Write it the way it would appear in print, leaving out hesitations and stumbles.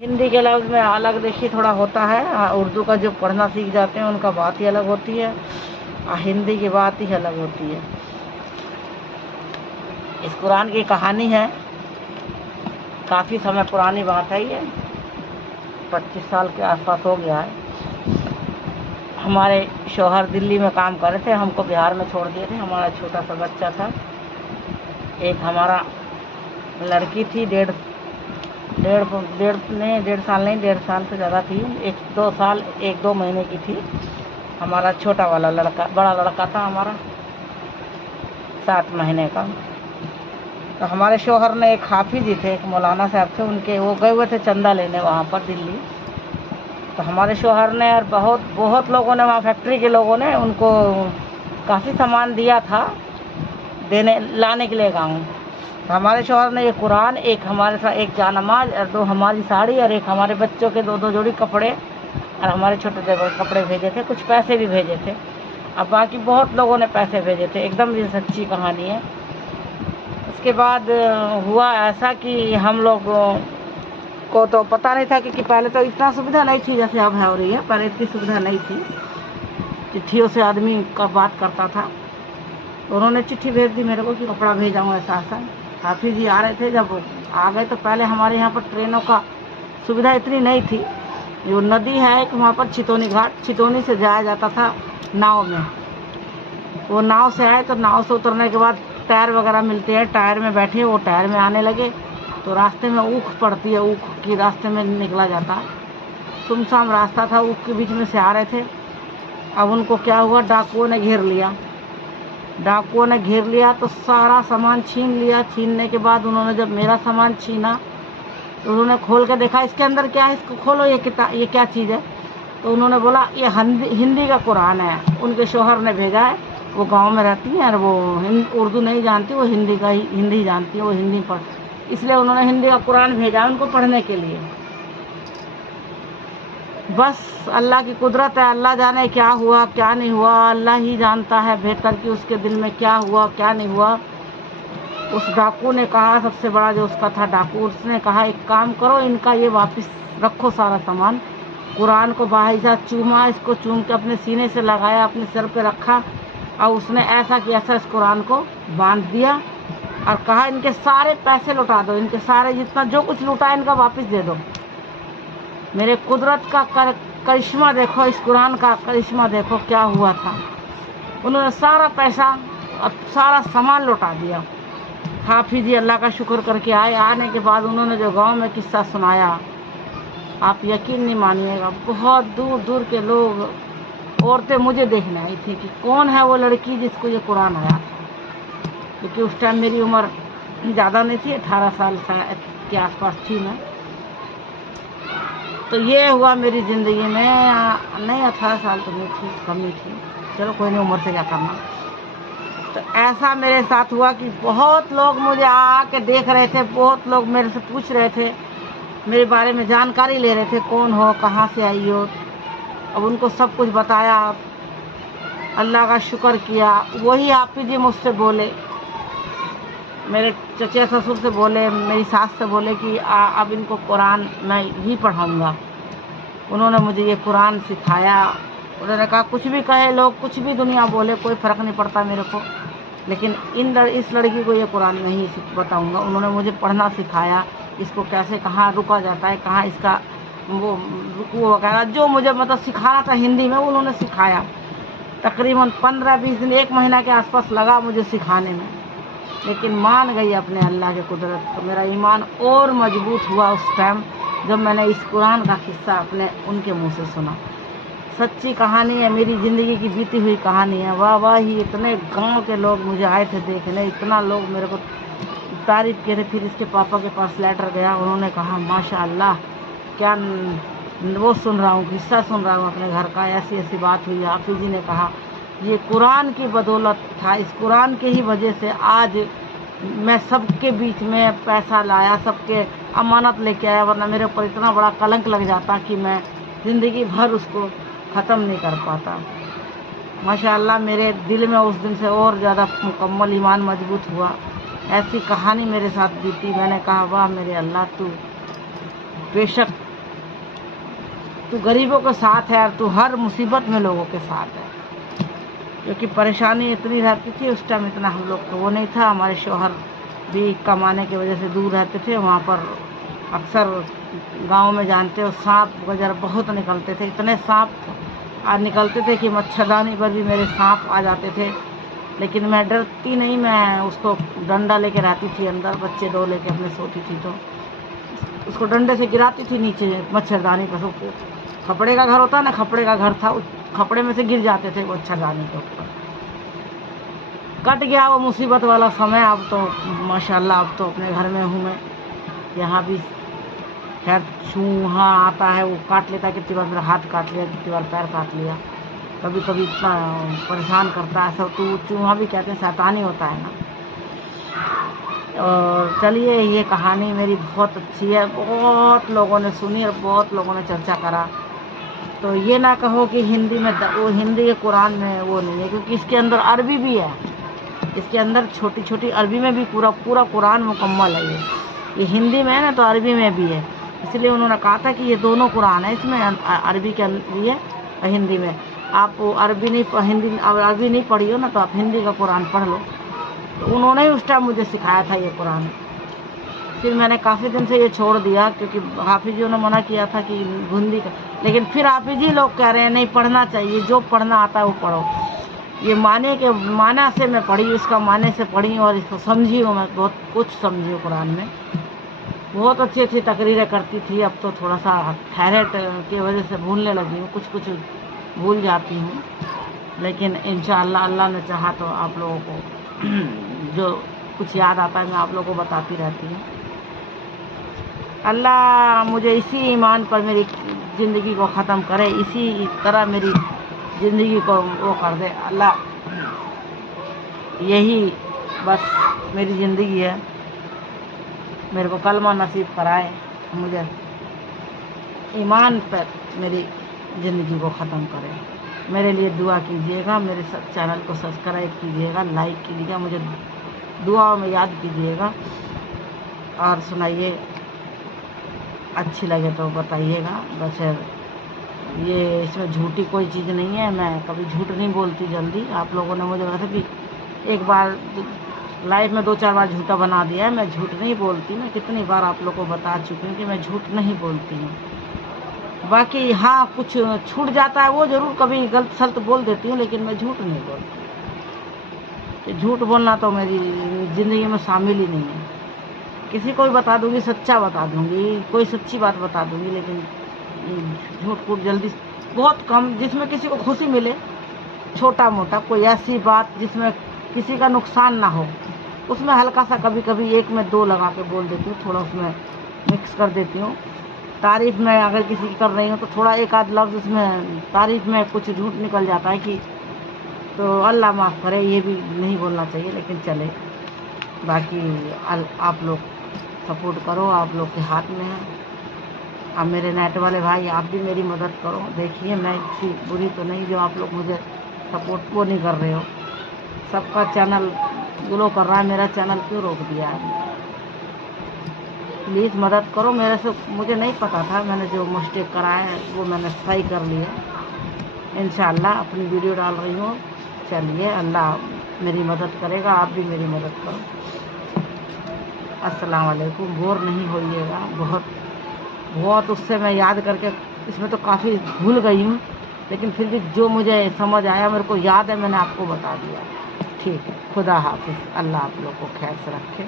हिंदी के लफ्ज़ में अलग देखिए थोड़ा होता है। उर्दू का जो पढ़ना सीख जाते हैं उनका बात ही अलग होती है, हिंदी की बात ही अलग होती है। इस कुरान की कहानी है, काफ़ी समय पुरानी बात है, ये 25 साल के आसपास हो गया है। हमारे शौहर दिल्ली में काम कर रहे थे, हमको बिहार में छोड़ दिए थे। हमारा छोटा सा बच्चा था, एक हमारा लड़की थी, डेढ़ साल से ज़्यादा थी, 1-2 महीने की थी। हमारा छोटा वाला लड़का, बड़ा लड़का था हमारा 7 महीने का। तो हमारे शौहर ने, एक हाफिज जी थे, एक मौलाना साहब थे, उनके वो गए हुए थे चंदा लेने वहाँ पर दिल्ली। तो हमारे शौहर ने और बहुत लोगों ने, वहाँ फैक्ट्री के लोगों ने उनको काफ़ी सामान दिया था लाने के लिए गाँव। तो हमारे शौहर ने ये कुरान, एक हमारे साथ एक जानमाज और 2 हमारी साड़ी और एक हमारे बच्चों के 2 जोड़ी कपड़े और हमारे छोटे देवर कपड़े भेजे थे, कुछ पैसे भी भेजे थे। अब बाकी बहुत लोगों ने पैसे भेजे थे, एकदम ये सच्ची कहानी है। उसके बाद हुआ ऐसा कि हम लोग को तो पता नहीं था कि पहले तो इतना सुविधा नहीं थी जैसे अब हो रही है। पहले इतनी सुविधा नहीं थी, चिट्ठियों से आदमी का बात करता था। तो उन्होंने चिट्ठी भेज दी मेरे को कि कपड़ा भेजाऊँ ऐसा। हाफिज जी आ रहे थे, जब आ गए तो पहले हमारे यहाँ पर ट्रेनों का सुविधा इतनी नहीं थी। जो नदी है एक वहाँ पर चितौनी घाट, चितौनी से जाया जाता था नाव में। वो नाव से आए तो नाव से उतरने के बाद टायर वगैरह मिलते हैं, टायर में बैठे, वो टायर में आने लगे तो रास्ते में ऊख पड़ती है, ऊख की रास्ते में निकला जाता, सुमसाम रास्ता था, ऊख के बीच में से आ रहे थे। अब उनको क्या हुआ, डाकुओं ने घेर लिया तो सारा सामान छीन लिया। छीनने के बाद उन्होंने जब मेरा सामान छीना तो उन्होंने खोल के देखा, इसके अंदर क्या है, इसको खोलो, ये क्या चीज़ है। तो उन्होंने बोला ये हिंदी का कुरान है। उनके शौहर ने भेजा है, वो गांव में रहती हैं और वो उर्दू नहीं जानती, वो हिंदी जानती है, वो हिंदी पढ़, इसलिए उन्होंने हिंदी का कुरान भेजा उनको पढ़ने के लिए। बस अल्लाह की कुदरत है, अल्लाह जाने क्या हुआ क्या नहीं हुआ, अल्लाह ही जानता है बेहतर कि उसके दिल में क्या हुआ क्या नहीं हुआ। उस डाकू ने कहा, सबसे बड़ा जो उसका था डाकू, उसने कहा एक काम करो, इनका ये वापस रखो सारा सामान। कुरान को बाहिजा चूमा, इसको चूम के अपने सीने से लगाया, अपने सर पे रखा और उसने ऐसा कि ऐसा इस कुरान को बांध दिया और कहा इनके सारे पैसे लौटा दो, इनके सारे जितना जो कुछ लूटा इनका वापस दे दो। मेरे कुदरत का करिश्मा देखो, इस कुरान का करिश्मा देखो क्या हुआ था। उन्होंने सारा पैसा और सारा सामान लौटा दिया। हाफिज जी अल्लाह का शुक्र करके आए। आने के बाद उन्होंने जो गांव में किस्सा सुनाया, आप यकीन नहीं मानिएगा, बहुत दूर दूर के लोग, औरतें मुझे देखने आई थी कि कौन है वो लड़की जिसको ये कुरान आया था। क्योंकि उस टाइम मेरी उम्र ज़्यादा नहीं थी, 18 साल के आसपास थी मैं। तो ये हुआ मेरी ज़िंदगी में, नहीं 18 साल तो नहीं थी, कम ही थी, चलो कोई नहीं, उम्र से क्या करना। तो ऐसा मेरे साथ हुआ कि बहुत लोग मुझे आके देख रहे थे, बहुत लोग मेरे से पूछ रहे थे, मेरे बारे में जानकारी ले रहे थे, कौन हो, कहाँ से आई हो। अब उनको सब कुछ बताया, अल्लाह का शुक्र किया। वही हाफिज जी मुझसे बोले, मेरे चचा ससुर से बोले, मेरी सास से बोले कि अब इनको कुरान मैं ही पढ़ाऊँगा। उन्होंने मुझे ये कुरान सिखाया। उन्होंने कहा कुछ भी कहे लोग, कुछ भी दुनिया बोले, कोई फ़र्क नहीं पड़ता मेरे को, लेकिन इस लड़की को ये कुरान नहीं बताऊँगा। उन्होंने मुझे पढ़ना सिखाया, इसको कैसे कहाँ रुका जाता है, कहाँ इसका वो रुकू वगैरह, जो मुझे मतलब सिखाना था हिंदी में, उन्होंने सिखाया। तकरीबन 15-20 दिन, 1 महीना के आसपास लगा मुझे सिखाने में, लेकिन मान गई अपने अल्लाह के कुदरत। तो मेरा ईमान और मजबूत हुआ उस टाइम जब मैंने इस कुरान का किस्सा अपने उनके मुंह से सुना। सच्ची कहानी है, मेरी ज़िंदगी की बीती हुई कहानी है। वाह ही, इतने गांव के लोग मुझे आए थे देखने, इतना लोग मेरे को तारीफ़ किए थे। फिर इसके पापा के पास लेटर गया, उन्होंने कहा माशाअल्लाह, क्या वो सुन रहा हूँ, किस्सा सुन रहा हूँ अपने घर का, ऐसी ऐसी बात हुई। हाफिज जी ने कहा ये कुरान की बदौलत था, इस कुरान के ही वजह से आज मैं सबके बीच में पैसा लाया, सबके अमानत लेके आया, वरना मेरे ऊपर इतना बड़ा कलंक लग जाता कि मैं ज़िंदगी भर उसको ख़त्म नहीं कर पाता। माशाअल्लाह मेरे दिल में उस दिन से और ज़्यादा मुकम्मल ईमान मजबूत हुआ। ऐसी कहानी मेरे साथ बीती। मैंने कहा वाह मेरे अल्लाह, तू बेशक तू गरीबों के साथ है और तू हर मुसीबत में लोगों के साथ है। क्योंकि परेशानी इतनी रहती थी उस टाइम, इतना हम लोग को वो नहीं था। हमारे शौहर भी कमाने की वजह से दूर रहते थे, वहाँ पर अक्सर गांव में जानते हो सांप वगैरह बहुत निकलते थे, इतने सांप निकलते थे कि मच्छरदानी पर भी मेरे सांप आ जाते थे। लेकिन मैं डरती नहीं, मैं उसको डंडा लेके रहती थी अंदर, बच्चे दो लेके अपने सोती थी तो उसको डंडे से गिराती थी नीचे मच्छरदानी पर। सबको खपड़े का घर होता ना, खपड़े का घर था, उस खपड़े में से गिर जाते थे मच्छरदानी के ऊपर। कट गया वो मुसीबत वाला समय। अब तो माशाल्लाह अब तो अपने घर में हूँ मैं। यहाँ भी खैर चूहा आता है, वो काट लेता है, कितनी बार मेरा हाथ काट लिया, कितनी बार पैर काट लिया, कभी कभी इतना परेशान करता है सब। तो चूहा भी कहते हैं शैतानी होता है ना। और चलिए, ये कहानी मेरी बहुत अच्छी है, बहुत लोगों ने सुनी और बहुत लोगों ने चर्चा करा। तो ये ना कहो कि हिंदी में वो हिंदी के कुरान में वो नहीं है, क्योंकि इसके अंदर अरबी भी है, इसके अंदर छोटी छोटी अरबी में भी पूरा पूरा कुरान मुकम्मल है। ये हिंदी में है ना, तो अरबी में भी है। इसलिए उन्होंने कहा था कि ये दोनों कुरान है, इसमें अरबी के भी है और हिंदी में। आप अरबी नहीं पढ़ी हो ना, तो आप हिंदी का कुरान पढ़ लो। तो उन्होंने ही उस टाइम मुझे सिखाया था ये कुरान। फिर मैंने काफ़ी दिन से ये छोड़ दिया, क्योंकि हाफिजियों ने मना किया था कि हिंदी का। लेकिन फिर हाफिजी लोग कह रहे हैं नहीं, पढ़ना चाहिए, जो पढ़ना आता है वो पढ़ो। ये माने के माना से मैं पढ़ी, उसका माने से पढ़ी और इसको समझी हूँ, मैं बहुत कुछ समझी हूँ कुरान में। बहुत अच्छी अच्छी तकरीरें करती थी। अब तो थोड़ा सा थायराइड की वजह से भूलने लगी हूँ, कुछ कुछ भूल जाती हूँ। लेकिन इंशाअल्लाह अल्लाह ने चाहा तो आप लोगों को जो कुछ याद आता है मैं आप लोगों को बताती रहती हूँ। अल्लाह मुझे इसी ईमान पर मेरी ज़िंदगी को ख़त्म करे, इसी तरह मेरी ज़िंदगी को वो कर दे अल्लाह। यही बस मेरी ज़िंदगी है। मेरे को कलमा नसीब कराए, मुझे ईमान पर मेरी ज़िंदगी को ख़त्म करे। मेरे लिए दुआ कीजिएगा, मेरे चैनल को सब्सक्राइब कीजिएगा, लाइक कीजिएगा, मुझे दुआओं में याद कीजिएगा। और सुनाइए, अच्छी लगे तो बताइएगा। बस ये इसमें झूठी कोई चीज़ नहीं है, मैं कभी झूठ नहीं बोलती जल्दी। आप लोगों ने मुझे वैसे भी एक बार लाइफ में 2-4 बार झूठा बना दिया है। मैं झूठ नहीं बोलती, मैं कितनी बार आप लोगों को बता चुकी हूँ कि मैं झूठ नहीं बोलती हूँ। बाकी हाँ, कुछ छूट जाता है वो ज़रूर कभी गलत सलत बोल देती हूँ, लेकिन मैं झूठ नहीं बोलती। झूठ बोलना तो मेरी ज़िंदगी में शामिल ही नहीं है। किसी को भी बता दूँगी, सच्चा बता दूँगी, कोई सच्ची बात बता दूँगी, लेकिन झूठ फूट जल्दी बहुत कम। जिसमें किसी को खुशी मिले, छोटा मोटा कोई ऐसी बात जिसमें किसी का नुकसान ना हो, उसमें हल्का सा कभी कभी 1 में 2 लगा के बोल देती हूँ, थोड़ा उसमें मिक्स कर देती हूँ। तारीफ़ में अगर किसी की कर रही हूँ तो थोड़ा एक आध लफ्ज़ उसमें तारीफ़ में कुछ झूठ निकल जाता है कि, तो अल्लाह माफ़ करे, ये भी नहीं बोलना चाहिए, लेकिन चले। बाकी आप लोग सपोर्ट करो, आप लोग के हाथ में है। अब मेरे नेट वाले भाई, आप भी मेरी मदद करो। देखिए, मैं इतनी बुरी तो नहीं जो आप लोग मुझे सपोर्ट वो नहीं कर रहे हो। सबका चैनल ग्रो कर रहा है, मेरा चैनल क्यों रोक दिया है? प्लीज़ मदद करो। मेरे से मुझे नहीं पता था, मैंने जो मिस्टेक करा है वो मैंने सही कर लिया। इंशाअल्लाह अपनी वीडियो डाल रही हूँ। चलिए, अल्लाह मेरी मदद करेगा, आप भी मेरी मदद करो। अस्सलाम वालेकुम। बोर नहीं होइएगा। बहुत उससे मैं याद करके, इसमें तो काफ़ी भूल गई हूँ, लेकिन फिर भी जो मुझे समझ आया, मेरे को याद है, मैंने आपको बता दिया। ठीक है, खुदा हाफिज़। अल्लाह आप लोग को खैर से रखे।